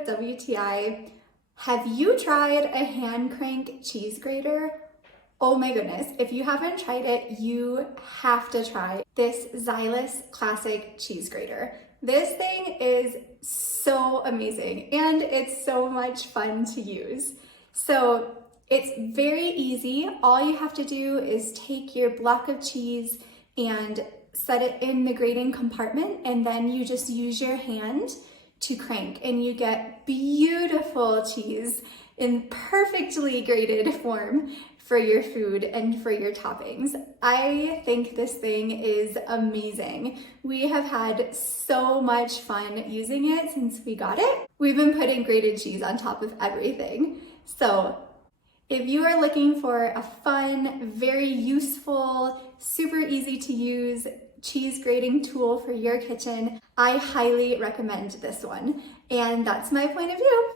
WTI. Have you tried a hand crank cheese grater? Oh my goodness, if you haven't tried it, you have to try this Zyliss classic cheese grater. This thing is so amazing and it's so much fun to use. So it's very easy. All you have to do is take your block of cheese and set it in the grating compartment, and then you just use your hand to crank and you get beautiful cheese in perfectly grated form for your food and for your toppings. I think this thing is amazing. We have had so much fun using it since we got it. We've been putting grated cheese on top of everything. So if you are looking for a fun, very useful, super easy to use cheese grating tool for your kitchen, I highly recommend this one. And that's my point of view.